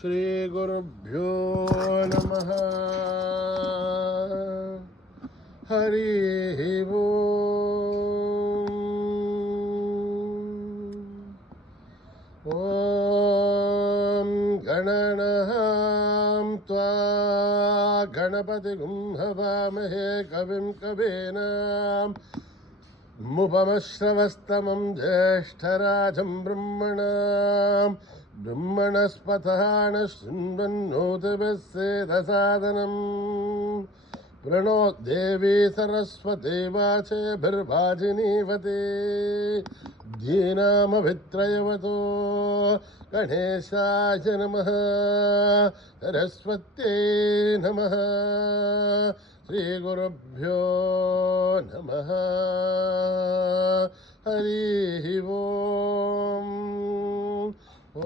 श्रीगुरुभ्यो नमः। हरिः ओम्। ॐ गणनां त्वा गणपतिगुं हवामहे कविं कवीनाम् मुपमश्रवस्तमं ज्येष्ठराजं ब्रह्मणस्पतः शृण्वन्नोतिभिस्सेदसादनम् प्रणो देवी सरस्वती वाचेभिर्वाजिनीवती धीनामभित्रयवतो गणेशाय नमः सरस्वत्यै नमः। श्रीगुरुभ्यो नमः। हरिः ओम्। ॐ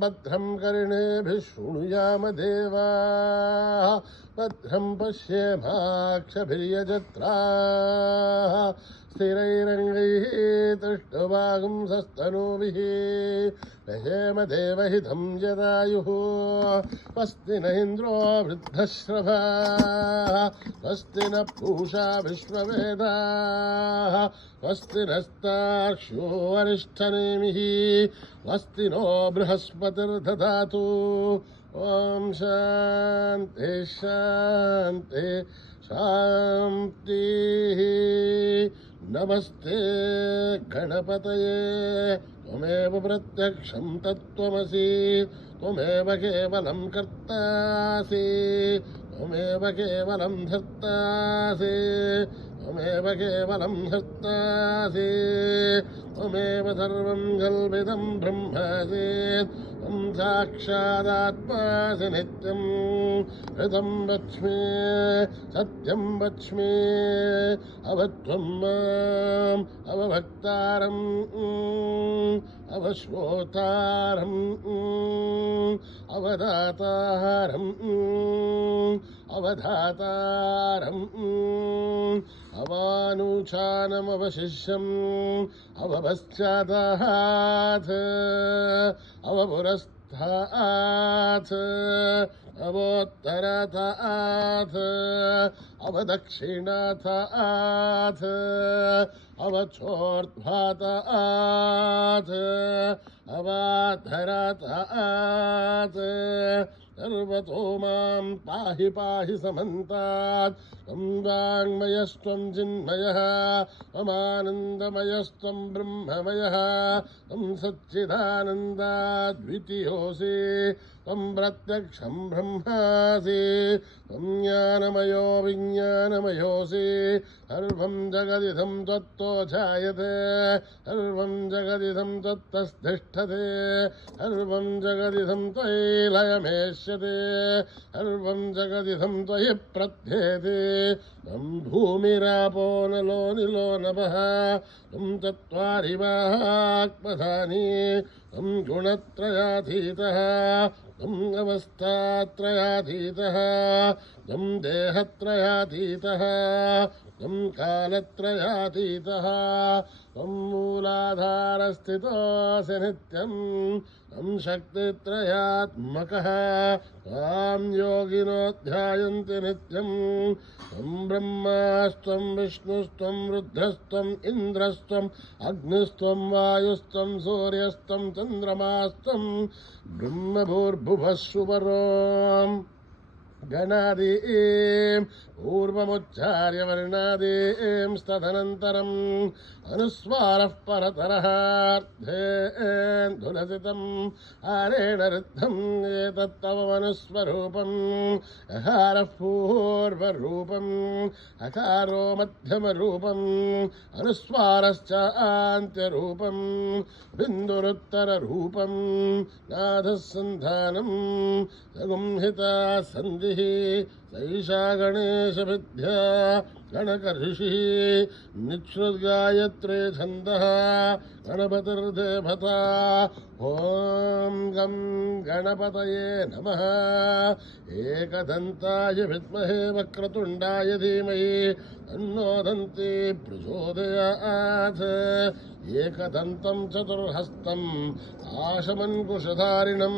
भद्रं कर्णेभिः शृणुयाम देवाः भद्रं पश्येमाक्षभिर्यजत्राः स्थिरैरङ्गैः तुष्टुवागुंसस्तनूभिः नयेम देवहितं जदायुः स्वस्ति न इन्द्रो वृद्धश्रवाः स्वस्ति न पूषा विश्ववेदाः स्वस्ति नस्तार्क्ष्यो अरिष्ठनेमिः स्वस्ति नो बृहस्पतिर्दधातु। ॐ शान्ति शान्ति शान्तिः। नमस्ते गणपतये त्वमेव प्रत्यक्षं तत्त्वमसि त्वमेव केवलं कर्तासि त्वमेव केवलं धर्तासि त्वमेव केवलं हर्तासि त्वमेव सर्वं कल्पितं ब्रह्मासि त्वं साक्षादात्मासि नित्यं ऋतं वच्मि सत्यं वच्मि अवत्वं माम् अवभक्तारम् अवश्रोतारम् अवदातारम् अवधातारम् अवानुचानमवशिष्यम् अवपश्चातात् अवपुरस्तात् अवोत्तरतात् अवदक्षिणातात् अवचोर्ध्वातात् अवाधरतात् सर्वतो मां पाहि पाहि समन्तात् त्वं वाङ्मयस्त्वं चिन्मयः त्वमानन्दमयस्त्वं ब्रह्ममयः त्वं सच्चिदानन्दाद्वितीयोऽसि त्वं प्रत्यक्षं ब्रह्मासि त्वं ज्ञानमयो विज्ञानमयोऽसि सर्वं जगदिदं त्वत्तो जायते सर्वं जगदिदं त्वत्तस्तिष्ठते सर्वं जगदिदं त्वयि लयमेष्यते सर्वं जगदिदं त्वयि प्रत्येते त्वं भूमिरापो नलो निलो नभः त्वं चत्वारि वाक्पदानि त्वं गुणत्रयातीतः त्वं अवस्थात्रयातीतः त्वं देहत्रयातीतः त्वं कालत्रयातीतः त्वं मूलाधारस्थितोऽसि नित्यं त्वं शक्तित्रयात्मकः त्वां योगिनो ध्यायन्ति नित्यं त्वं ब्रह्मास्त्वं विष्णुस्त्वं रुद्रस्त्वम् इन्द्रस्त्वम् अग्निस्त्वं वायुस्त्वं सूर्यस्त्वं चन्द्रमास्त्वं ब्रह्मभूर्भुवः सुवरोम् गणादीं पूर्वमुच्चार्य वर्णादीं तदनन्तरम् अनुस्वारः परतरः अर्धेन्दुलसितम् आरेण ऋद्धम् एतत्तव मनुस्वरूपम् अकारः पूर्वरूपम् अकारो मध्यमरूपम् अनुस्वारश्च आन्त्यरूपम् बिन्दुरुत्तररूपम् नादः सन्धानम् सगुंहिता सन्धिः सैषा गणेशविद्या गणकऋषिः निःश्रुतगायत्रे छन्दः गणपतिर्देवता ॐ गं गणपतये नमः एकदन्ताय विद्महे वक्रतुण्डाय धीमहि तन्नो दन्ती प्रचोदयात् एकदन्तं चतुर्हस्तम् आशमन्कुशधारिणं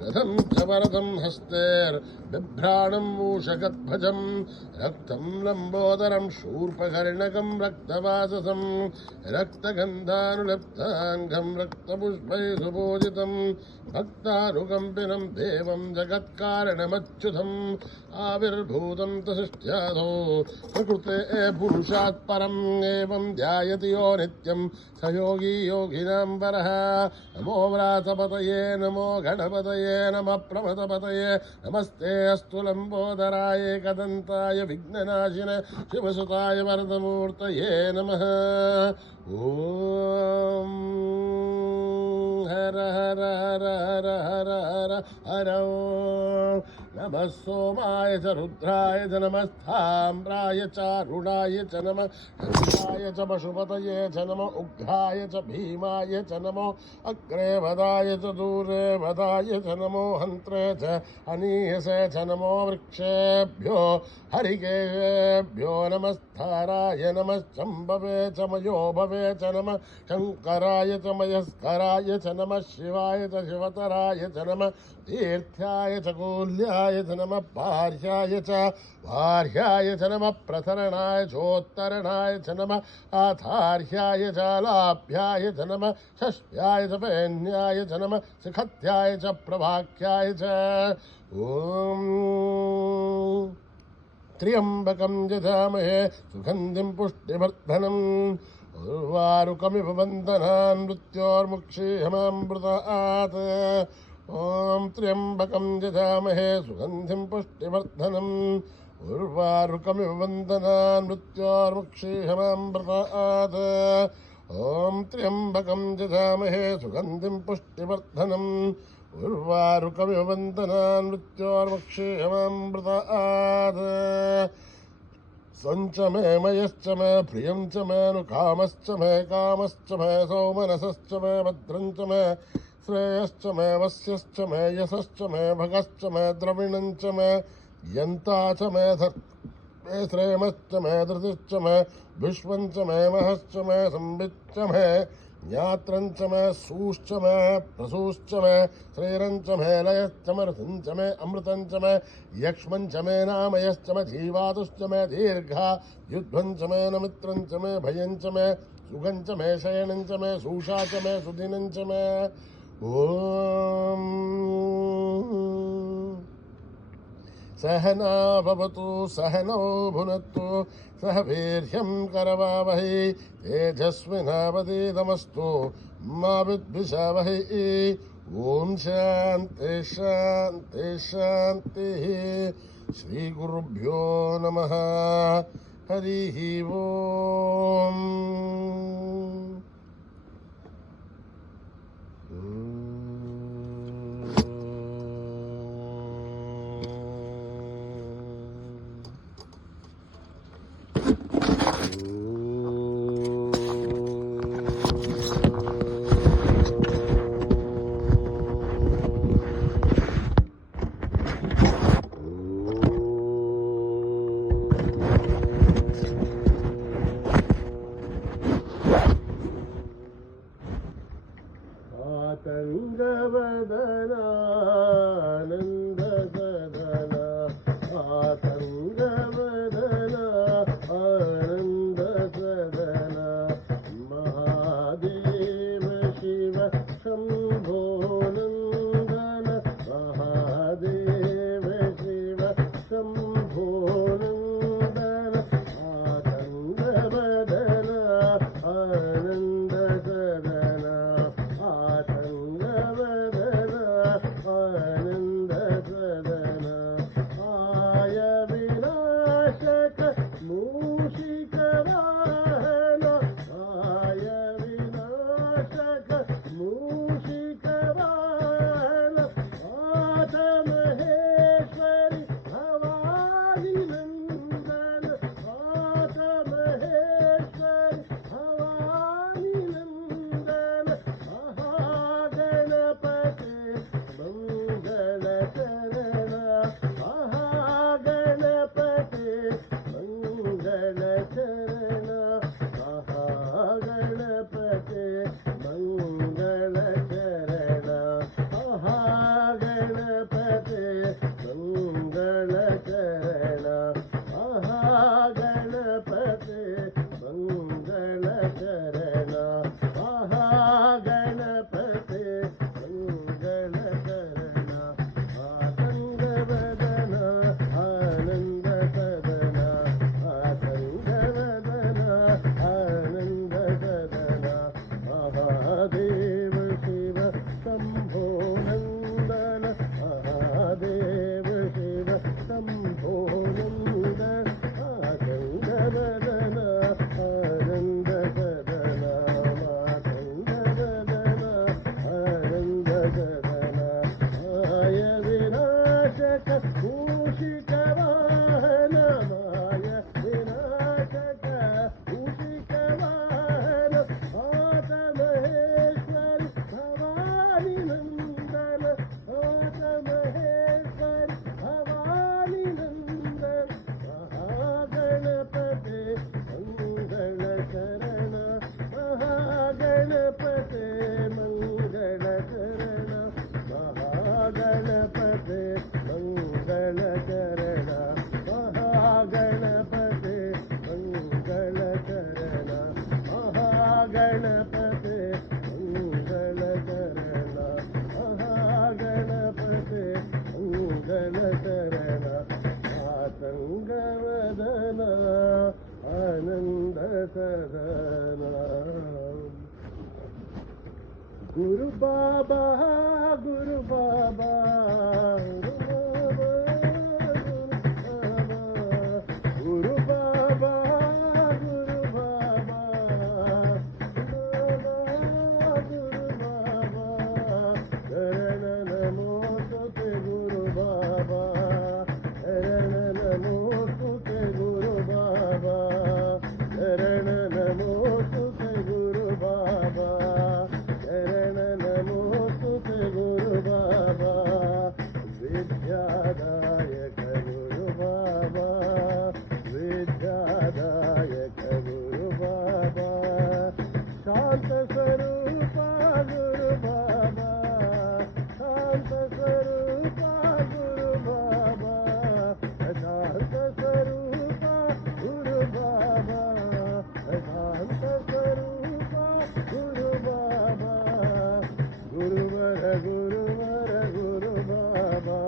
रथं च वरदं हस्तेर्बिभ्राणं मूषकध्वजं रक्तं लम्बोदरं शूर्पकर्णकं रक्तवाससं रक्तगन्धानुलिप्ताङ्गं रक्तपुष्पैः सुपूजितं भक्तानुकम्पिनं देवं जगत्कारणमच्युतम् आविर्भूतं च सृष्ट्यादौ प्रकृते पुरुषात् परम् एवं ध्यायति यो नित्यं स योगी योगिनां वरः नमो व्रातपतये नमो गणपतये नमः प्रमथपतये नमस्ते अस्तु लम्बोदराय एकदन्ताय विघ्ननाशिन शिवसुताय वरदमूर्तये नमः ॐ हर हर हर हर हर हर हर नमः सोमाय च रुद्राय च नमस्ताम्राय च अरुणाय च नमः चन्द्राय च पशुपतये च नमः उग्राय च भीमाय च नमो अग्रे वदाय च दूरे वदाय च नमो हन्त्रे च अनीयसे च नमो वृक्षेभ्यो हरिकेशेभ्यो नमस्ताराय नमश्चम्भवे च मयो भवे च नमः शङ्कराय च मयस्कराय च नमः शिवाय च शिवतराय च नमः तीर्थ्याय च कूल्याय च नमः पार्याय च वार्याय च नमः प्रसरणाय चोत्तरणाय च नमः आधार्याय च लाभ्याय च नमः षष्ठ्याय च पैन्याय च नमः शिखत्याय च प्रभाख्याय च ॐ त्र्यम्बकं यजामहे सुगन्धिं पुष्टिवर्धनम् उर्वारुकमिव बन्धनान् मृत्योर्मुक्षीयमामृतात् ॐ त्र्यम्बकं यजामहे सुगन्धिं पुष्टिवर्धनम् उर्वारुकमिव बन्धनान् मृत्योर्मुक्षीयमामृतात् ॐ त्र्यम्बकं यजामहे सुगन्धिं पुष्टिवर्धनम् उर्वारुकमिव बन्धनान् मृत्योर्मुक्षीयमामृतात् सञ्च मे मयश्च मे प्रियं च मे नुकामश्च मे कामश्च मे सौमनसश्च मे भद्रं च मे श्रेयश्च मे वस्यश्च मे यशश्च मे भगश्च मे द्रविणं च मे यन्ता च मे श्रेमश्च मे धृतिश्च मे विश्वं च मे महश्च मे संविच्च मे ज्ञात्रं च मे सूश्च मे प्रसूश्च मे श्रीरं च मे लयश्च मे रथं च मे अमृतं च मे यक्ष्मं च मे नामयश्च मे जीवातुश्च मे दीर्घा युद्धं च मे नमित्रं च मे भयं च मे सुखं च मे शयनं च मे सूषा च मे सुदिनं च मे ॐ सहना भवतु सहनौ भुनक्तु सह वीर्यं करवावहै तेजस्विनावधीतमस्तु मा विद्विषावहै ॐ शान्ति शान्ति शान्तिः श्रीगुरुभ्यो नमः हरिः ॐ महागणपते मंगलकरण महागणपते मंगलकरण महागणपते मंगलकरण आसंगवदन आनंद सदन आसंगवदन आनंद सदन महादेव शिव शंभो नंदन महादेव शिव शंभो नंदन आसंगवदन आनंद सदन आसंगवदन आनंद सदन माय विनाशक मूषिक वाहन माय विनाशक मूषिक वाहन मात महेश्वरी भवानी नंदन मात महेश्वरी भवानी नंदन महागणपते मंगलकरण महागणपते मंगलकरण महागणपते मंगलकरण महागणपते मंगलकरण महागणपते मंगलकरण महागणपते मंगलकरण आसंगवदन आनंद सदन गुरु बाबा गुरु बाबा गुरु बाबा गुरु बाबा गुरु बाबा शरण नमो तुते गुरु बाबा शरण नमो तुते गुरु बाबा शरण नमो तुते गुरु बाबा शरण नमो तुते गुरु बाबा विद्यादायक गुरु बाबा विद्यादायक गुरु बाबा शांत स्वरूप गुरु बाबा शांत स्वरूप गुरु बाबा शांत स्वरूप गुरु बाबा शांत स्वरूप गुरु बाबा गुरुवर गुरुवर गुरु बाबा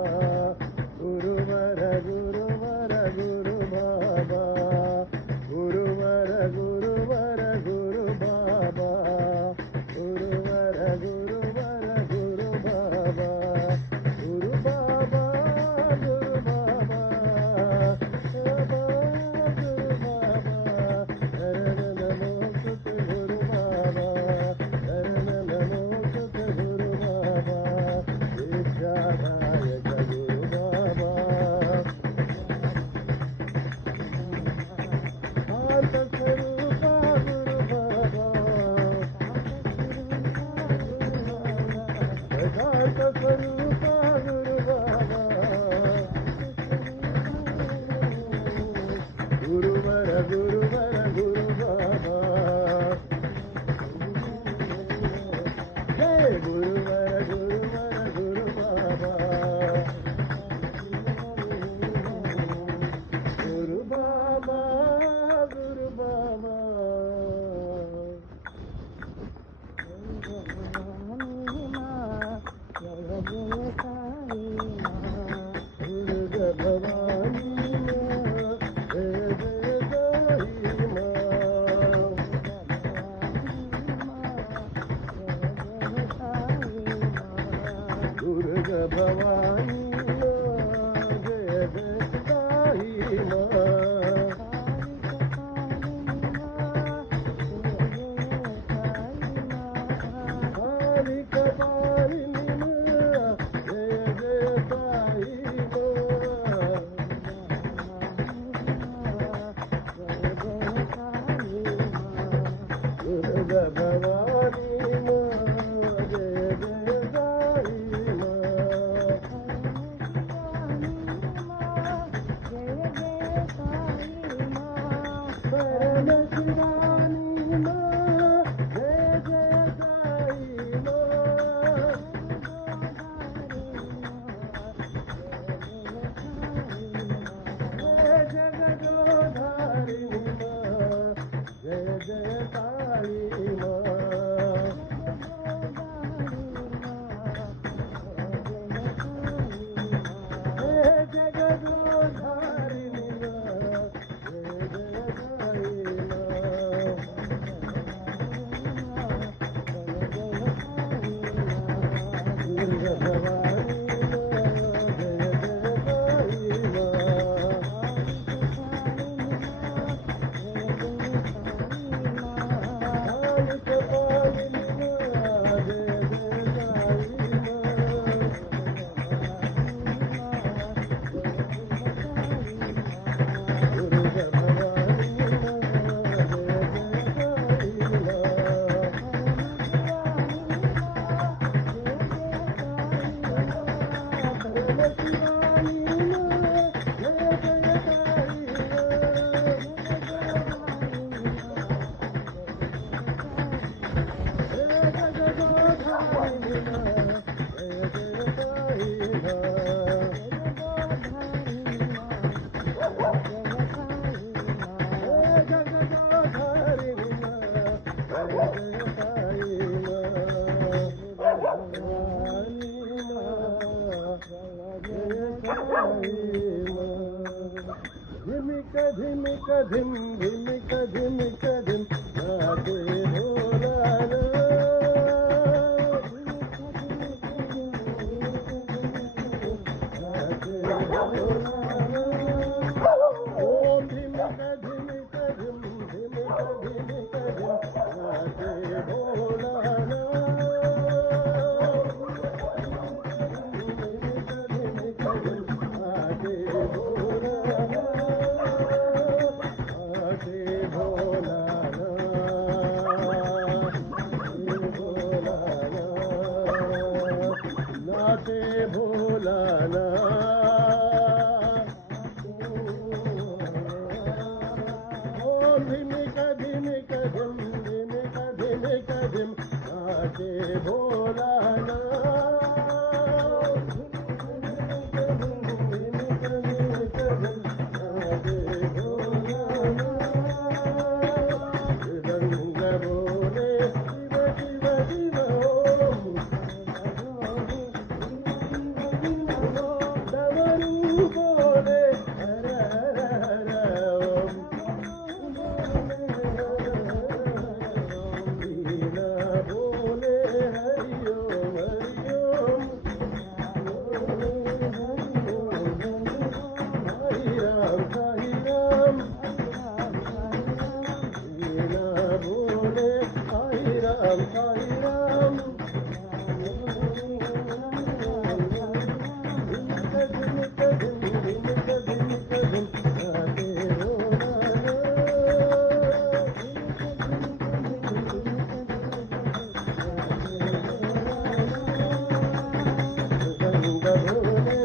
गुरुवर गुरुवर गुरु बाबा गुरुवर गुरुवर गुरु बाबा गुरुवर गुरुवर गुरु बाबा गुरु बाबा गुरु बाबा गुरु बाबा शरण नमो तुते गुरु बाबा शरण नमो तुते गुरु बाबा विद्यादायक गुरु बाबा शांत स्वरूप गुरु बाबा शांत स्वरूप गुरु बाबा गुरुवर गुरुवर गुरु बाबा जय गुरुवर गुरुवर गुरु बाबा गुरु बाबा गुरु बाबा दुर्गा भवानी माँ जय जय साई माँ दुर्गा भवानी माँ जय जय साई माँ काली कपालिनी माँ जय जय साई दुर्गा भवानी माँ जय जय साई माँ धिमिक धिमिक धिम धिमिक धिमिक धिम नाचे भोलाना नाचे भोलाना ओम धिमिक धिमिक धिम धिमिक धिमिक धिम नाचे भोलाना भोलाना ओम धिमिक धिमिक धिम धिमिक धिमिक धिम नाचे भोलाना धिमिक धिमिक धिम नाचे भोलाना रंग बोले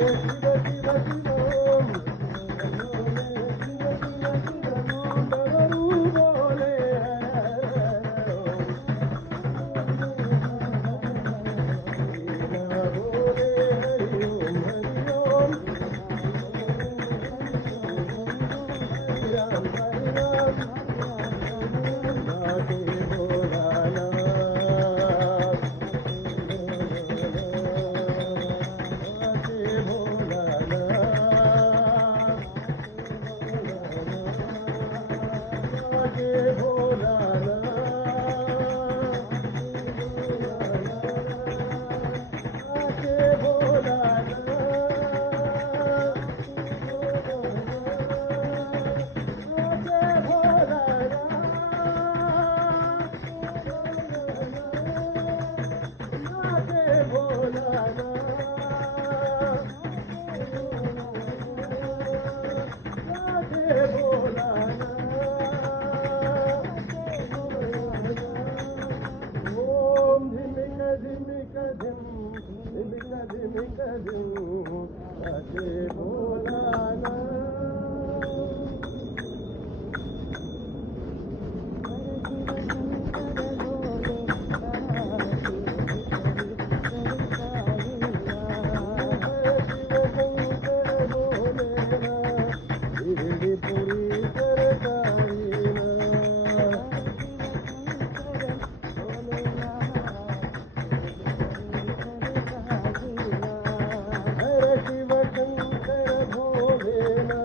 शिव शिव शिव भोलेनाथ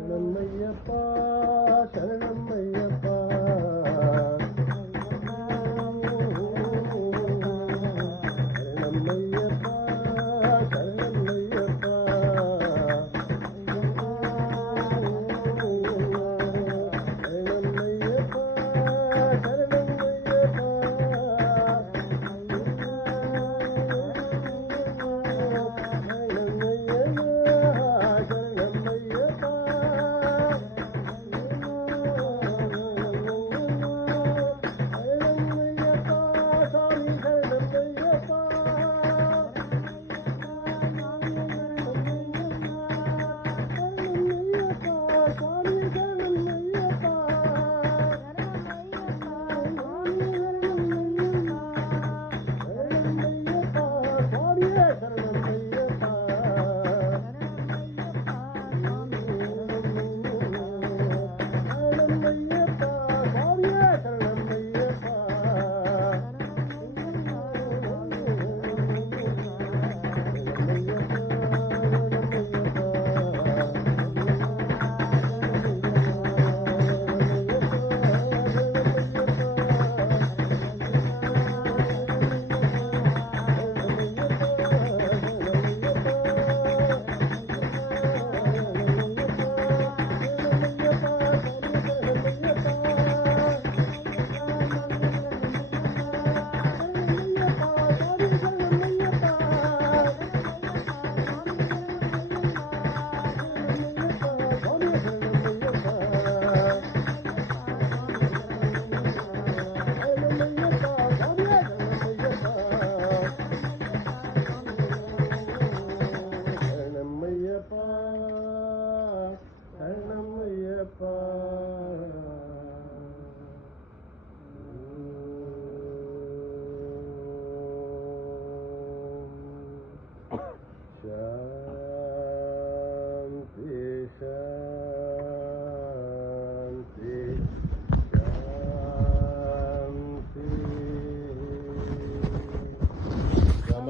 శరణమయ్యప్ప శరణమయ్యప్ప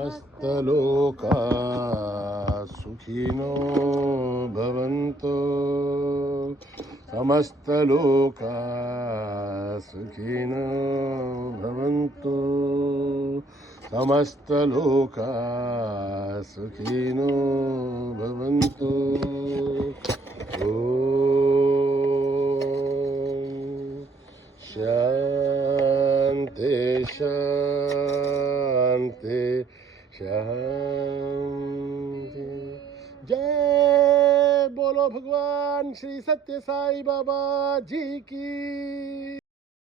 సమస్తలోకా సుఖినో భవంతు సమస్తలోకా సుఖినో భవంతు సమస్తలోకా సుఖినో భవంతు శాంతి శాంతి शांति। जय बोलो भगवान श्री सत्य साई बाबा जी की।